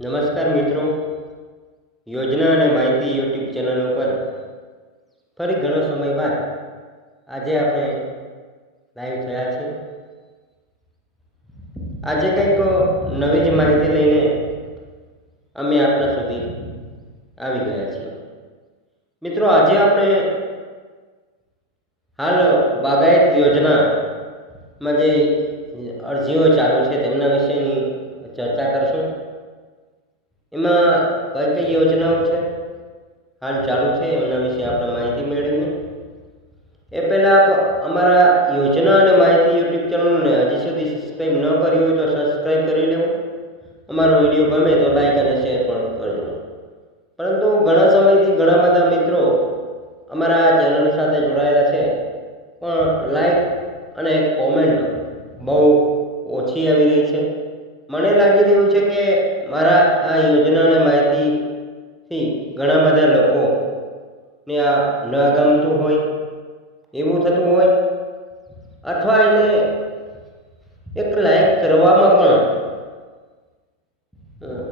નમસ્કાર મિત્રો, યોજના અને માહિતી યુટ્યુબ ચેનલ ઉપર ફરી ઘણો સમય બાદ આજે આપણે લાઈવ થયા છીએ। આજે કંઈક નવી જ માહિતી લઈને અમે આપણા સુધી આવી ગયા છીએ। મિત્રો, આજે આપણે હાલ બાગાયત યોજનામાં જે અરજીઓ ચાલુ છે તેમના વિશેની ચર્ચા કરશું। એમાં કઈ કઈ યોજનાઓ છે હાલ ચાલુ છે એમના વિશે આપણે માહિતી મેળવીએ। એ પહેલાં અમારા યોજના અને માહિતી યુટ્યુબ ચેનલને હજી સુધી સબસ્ક્રાઈબ ન કરી હોય તો સબસ્ક્રાઈબ કરી લેવો। અમારો વિડીયો ગમે તો લાઈક અને શેર પણ કરજો। પરંતુ ઘણા સમયથી ઘણા બધા મિત્રો અમારા ચેનલ સાથે જોડાયેલા છે, પણ લાઈક અને કોમેન્ટ બહુ ઓછી આવી રહી છે। મને લાગી રહ્યું છે કે મારા આ યોજના અને માહિતીથી ઘણા બધા લોકોને આ ન ગમતું હોય એવું થતું હોય, અથવા એને એક લાઈક કરવામાં પણ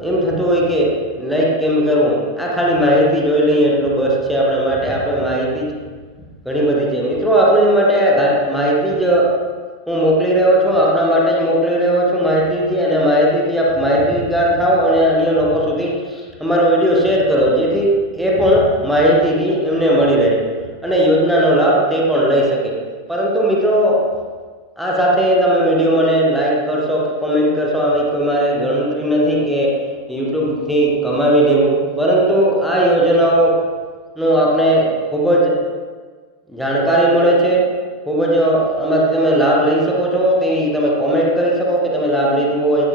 એમ થતું હોય કે લાઈક કેમ કરવું, આ ખાલી માહિતી જોઈ લઈએ એટલું બસ છે આપણા માટે। આપણે માહિતી જ ઘણી બધી છે મિત્રો, આપણી માટે માહિતી જ હું મોકલી રહ્યો છું, આપણા માટે જ મોકલી રહ્યો છું માહિતીથી। અને માહિતીથી આપ માહિતીગાર થાઓ અને અન્ય લોકો સુધી અમારો વિડીયો શેર કરો, જેથી એ પણ માહિતીથી એમને મળી રહે અને યોજનાનો લાભ તે પણ લઈ શકે। પરંતુ મિત્રો, આ સાથે તમે વિડીયો મને લાઈક કરશો, કોમેન્ટ કરશો, આવી કોઈ મારે ગણતરી નથી કે યુટ્યુબથી કમાવી લેવું, પરંતુ આ યોજનાઓનો આપણે ખૂબ જ જાણકારી મળે છે, ખૂબ જ આમાંથી તમે લાભ લઈ શકો છો। તેવી તમે કોમેન્ટ કરી શકો કે તમે લાભ લીધો હોય,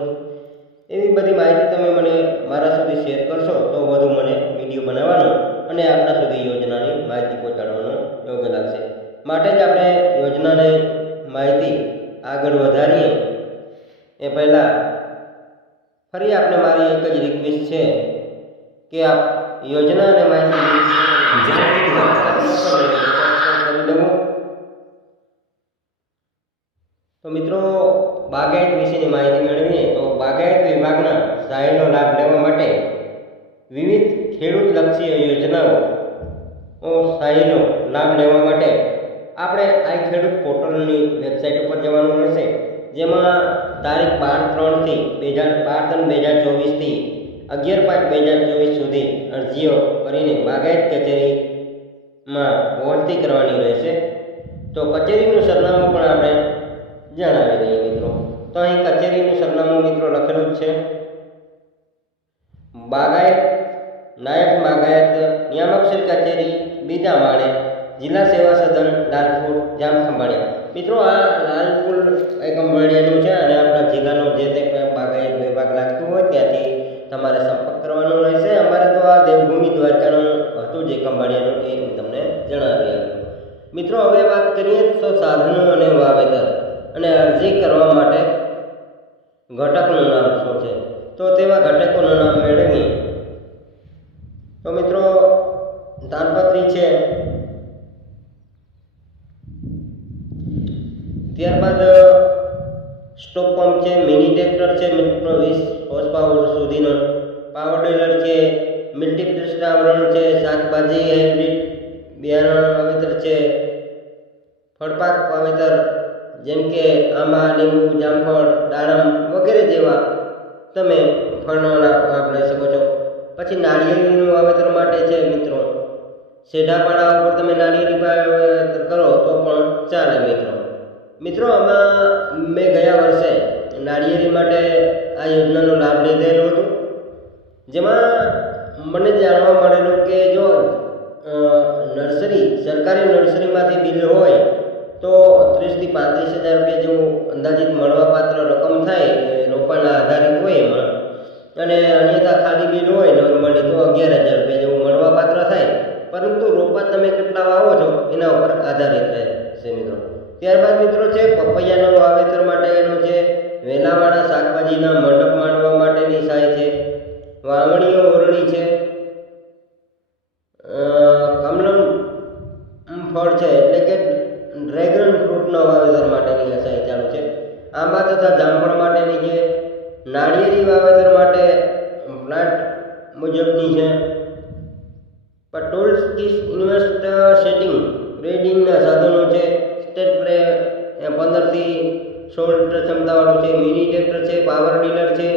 એવી બધી માહિતી તમે મને મારા સુધી શેર કરશો તો વધુ મને વિડીયો બનાવવાનો અને આપણા સુધી યોજનાની માહિતી પહોંચાડવાનો યોગ્ય લાગશે। માટે જ આપણે યોજનાને માહિતી આગળ વધારીએ એ પહેલાં ફરી આપણે મારી એક જ રિક્વેસ્ટ છે કે આપ યોજના અને માહિતી કરી લેવું। તો મિત્રો, બાગાયત વિશેની માહિતી મેળવીએ તો બાગાયત વિભાગના સહાયનો લાભ લેવા માટે વિવિધ ખેડૂતલક્ષી યોજનાઓ સહાયનો લાભ લેવા માટે આપણે આ ખેડૂત પોર્ટલની વેબસાઇટ ઉપર જવાનું રહેશે, જેમાં તારીખ 12/3/2024થી 11/5/2024 સુધી અરજીઓ કરીને બાગાયત કચેરીમાં પહોંચતી કરવાની રહેશે। તો કચેરીનું સરનામું પણ આપણે જણાવી દઈએ મિત્રો। તો અહીં કચેરીનું સરનામું મિત્રો લખેલું જ છે, બાગાયત નાયબ બાગાયત નિયામકશ્રી કચેરી, બીજા માળે, જિલ્લા સેવા સદન, લાલપુર, જામખંભાળિયા। મિત્રો, આ લાલપુર ખંભાળિયાનું છે અને આપણા જિલ્લાનો જે તે બાગાયત વિભાગ લાગતું હોય ત્યાંથી તમારે સંપર્ક કરવાનો રહેશે। અમારે તો આ દેવભૂમિ દ્વારકાનું હતું જે ખંભાળિયાનું, એ હું તમને જણાવી આપ્યું। મિત્રો, હવે વાત કરીએ તો સાધનો અને વાવેતર અને અરજી કરવા માટે ઘટકનું નામ શું છે, તો તેવા ઘટકોનું નામ મેળવીએ તો મિત્રો, તાડપત્રી છે, ત્યારબાદ સ્ટોપ પંપ છે, મિની ટ્રેક્ટર છે મિત્રો 20 હોર્સ પાવર સુધીનો, પાવર ડીલર છે, મલ્ટીપ્લેક્સ આવરણ છે, શાકભાજી હાઇબ્રિડ બિયારણ વાવેતર છે, ફળપાક વાવેતર જેમ કે આંબા, લીંબુ, જામફળ, દાડમ વગેરે જેવા તમે ફળનો લાભ લઈ શકો છો। પછી નાળિયેરીનું વાવેતર માટે છે મિત્રો, સેઢાપાડા ઉપર તમે નાળિયેરી વાવેતર કરો તો પણ ચાલે મિત્રો। આમાં મેં ગયા વર્ષે નાળિયેરી માટે આ યોજનાનો લાભ લીધેલો હતો, જેમાં મને જાણવા મળેલું કે જો નર્સરી સરકારી નર્સરીમાંથી બિલ હોય તો 30,000 થી 35,000 રૂપિયા જેવું અંદાજિત મળવાપાત્ર રકમ થાય, રોપાના આધારિત હોય એમાં, અને અન્યથા ખાલી બિલ હોય નોર્મલી તો 11,000 રૂપિયા જેવું મળવાપાત્ર થાય, પરંતુ રોપા તમે કેટલા વાવો છો એના ઉપર આધારિત રહેશે મિત્રો। ત્યારબાદ મિત્રો છે પપૈયાનું વાવેતર માટેનું છે, વેલાવાળા શાકભાજીના મંડપ માંડવા માટેની સહાય છે, વાવણીઓ ઓરણી છે, કમલમ ફળ છે એટલે કે ડ્રેગન ફ્રૂટના વાવેતર માટેની સહાય ચાલુ છે, આંબા તથા જામફળ માટેની છે, નાળિયેરી વાવેતર માટે ટૂલ્સ કિસ ઇન્વેસ્ટ સેટિંગ ગ્રેડિંગના સાધનો છે. સ્ટેટ પ્રે 15 થી 16 ક્ષમતાવાળું છે. મિની ટ્રેક્ટર છે, પાવર ડીલર છે,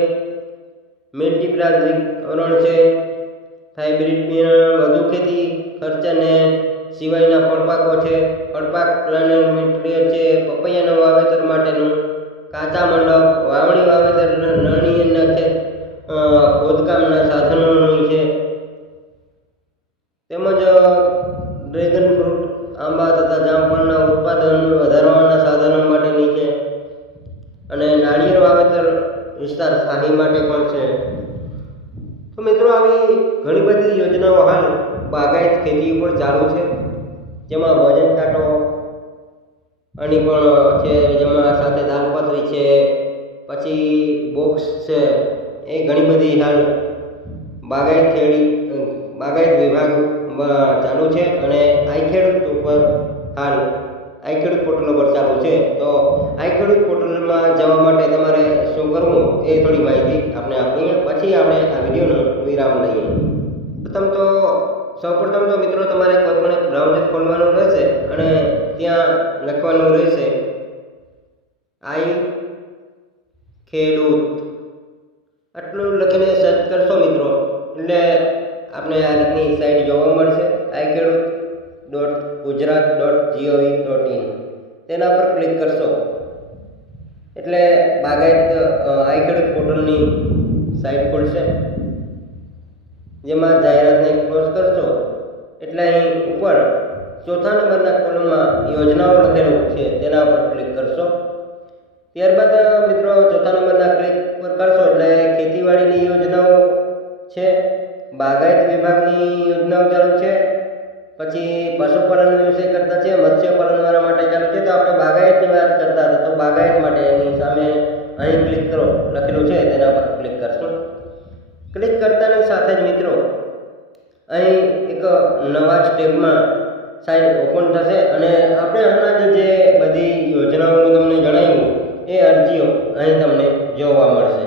મલ્ટીપ્રાઇઝિંગ આવરણ છે, હાઇબ્રિડ બિયારણ, વધુ ખેતી ખર્ચને સિવાયના ફળપાકો છે, ફળપાક પ્લાનર મટીરિયલ છે, પપૈયાના વાવેતર માટેનું કાચા મંડપ, વાવણી વાવેતર નળીના છે, ખોદકામના સાધનોનું છે, તેમજ ડ્રેગન ફ્રૂટ, આંબા તથા જામફળના ઉત્પાદન વધારવાના સાધનો માટેની છે, અને નાળિયેર વાવેતર વિસ્તાર સ્થાયી માટે પણ છે. તો મિત્રો આવી ઘણી બધી યોજનાઓ હાલ બાગાયત ખેતી ઉપર ચાલુ છે, જેમાં વજન કાંટો આની પણ છે, જેમાં સાથે દાલપત્રી છે, પછી બોક્સ છે, એ ઘણી બધી હાલ બાગાયત વિભાગમાં ચાલુ છે. અને આઈ ખેડૂત ઉપર હાલ આઈ ખેડૂત પોર્ટલ પર ચાલુ છે. તો આઈ ખેડૂત પોર્ટલમાં જવા માટે તમારે શું કરવું એ થોડી માહિતી આપણે આપીએ, પછી આપણે આ વિડીયોનો વિરામ લઈએ. સૌપ્રથમ તો મિત્રો તમારે કોઈ પણ એક બ્રાઉઝર ખોલવાનું રહેશે અને ત્યાં લખવાનું રહેશે આઈ ખેડૂત. આટલું લખીને સર્ચ કરશો મિત્રો એટલે આપણે આ રીતની સાઇટ જોવા મળશે, iKheduut.gujarat.gov.in. તેના પર ક્લિક કરશો એટલે બાગાયત આઈ ખેડૂત પોર્ટલની સાઇટ ખુલશે, જેમાં જાહેરાતને ક્લોઝ કરશો એટલે અહીં ઉપર ચોથા નંબરના કોલમમાં યોજનાઓ લખેલું છે, તેના પર ક્લિક કરશો. ત્યારબાદ મિત્રો ચોથા નંબરના ક્લિક પર કરશો એટલે ખેતીવાડીની યોજનાઓ છે, બાગાયત વિભાગની યોજનાઓ ચાલુ છે, પછી પશુપાલન વ્યવસાય કરતા છે, મત્સ્યપાલનવાળા માટે ચાલુ છે. તો આપણે બાગાયતની વાત કરતા હતા, તો બાગાયત માટે એની સામે અહીં ક્લિક કરો લખેલું છે, તેના પર ક્લિક કરશો. ક્લિક કરતાની સાથે જ મિત્રો અહીં એક નવા જ ટેબમાં સાઇટ ઓપન થશે અને આપણે હમણાં જે બધી યોજનાઓનું તમને જણાવ્યું એ અરજીઓ અહીં તમને જોવા મળશે.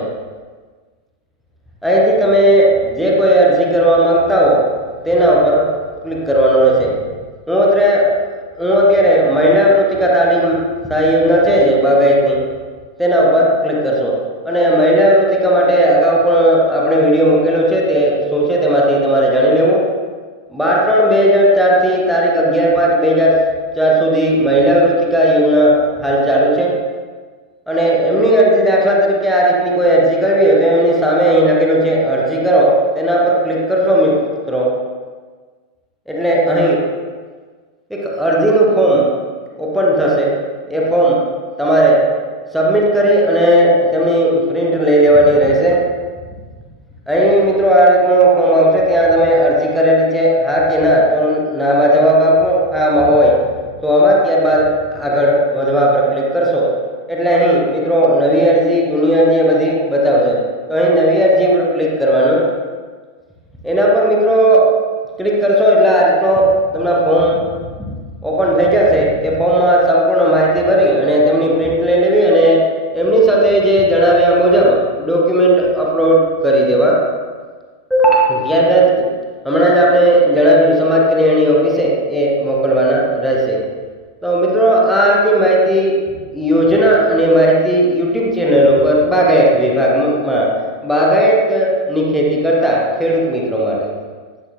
અહીંથી તમે જે કોઈ અરજી કરવા માંગતા હો તેના ઉપર ક્લિક કરવાનું રહેશે. હું અત્યારે મહિલા વૃત્તિકા તાલીમ સહાય યોજના છે જે બાગાયતની, તેના ઉપર ક્લિક કરશો અને મહિલા વૃત્તિકા માટે અગાઉ પણ આપણે વિડીયો મૂકેલો છે, તે શું છે તેમાંથી તમારે જાણી લેવું. 12/3/2004 થી તારીખ 11/5/2004 સુધી મહિલા વૃત્તિકા યોજના હાલ ચાલુ છે. અને એમની અરજી દાખલા તરીકે આ રીતની કોઈ અરજી કરવી હોય તો એમની સામે અહીં લખેલું છે અરજી કરો, તેના પર ક્લિક કરશો મિત્રો એટલે અહીં એક અરજીનું ફોર્મ ઓપન થશે. એ ફોર્મ તમારે સબમિટ કરી અને તેમની પ્રિન્ટ લઈ લેવાની રહેશે. અહીં મિત્રો આ રીતનું ફોર્મ આવશે, ત્યાં તમે અરજી કરેલી છે હા કે ના, તો નામાં જવાબ આપો, આમાં હોય તો આમાં, ત્યારબાદ આગળ વધવા પર ક્લિક કરશો એટલે અહીં મિત્રો નવી અરજી, જૂની અરજી બધી બતાવશે. તો અહીં નવી અરજી પર ક્લિક કરવાનું. એના પર મિત્રો ક્લિક કરશો એટલે આ રીતનો તમને ફોર્મ ઓપન થઈ જશે. એ ફોર્મમાં સંપૂર્ણ માહિતી ભરી અને તેમની પ્રિન્ટ લઈ લેવી અને એમની સાથે જે જણાવ્યા મુજબ ડોક્યુમેન્ટ અપલોડ કરી દેવા. ત્યારબાદ હમણાં જ આપણે જણાવ્યું સમાજ કલ્યાણની ઓફિસે એ મોકલવાના રહેશે. તો મિત્રો આની માહિતી યોજના અને માહિતી યુટ્યુબ ચેનલ ઉપર બાગાયત વિભાગમાં બાગાયતની ખેતી કરતા ખેડૂત મિત્રો માટે.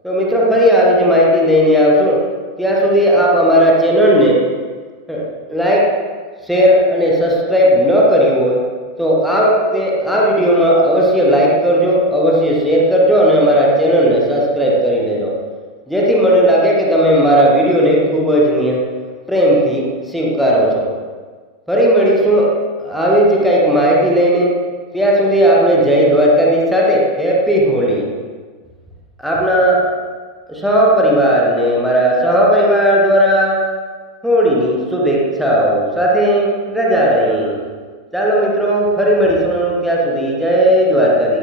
તો મિત્રો ફરી આવી જ માહિતી લઈને આવશું. ત્યાં સુધી આપ અમારા ચેનલને લાઈક, શેર અને સબસ્ક્રાઈબ ન કર્યું હોય તો આ વખતે આ વિડીયોમાં અવશ્ય લાઈક કરજો, અવશ્ય શેર કરજો અને અમારા ચેનલને સબસ્ક્રાઈબ કરી દેજો, જેથી મને લાગે કે તમે મારા વિડીયોને ખૂબ જ પ્રેમથી સ્વીકારો છો. ફરી મળીશું આવી જ કંઈક માહિતી લઈને. ત્યાં સુધી આપણે જય દ્વારકાધીશ સાથે હેપી હોલી. આપના સહપરિવારને મારા સહપરિવાર દ્વારા હોળીની શુભેચ્છાઓ સાથે રજા રહી. ચાલો મિત્રો ફરી મળીશું, ત્યાં સુધી જય દ્વારકાધીશ.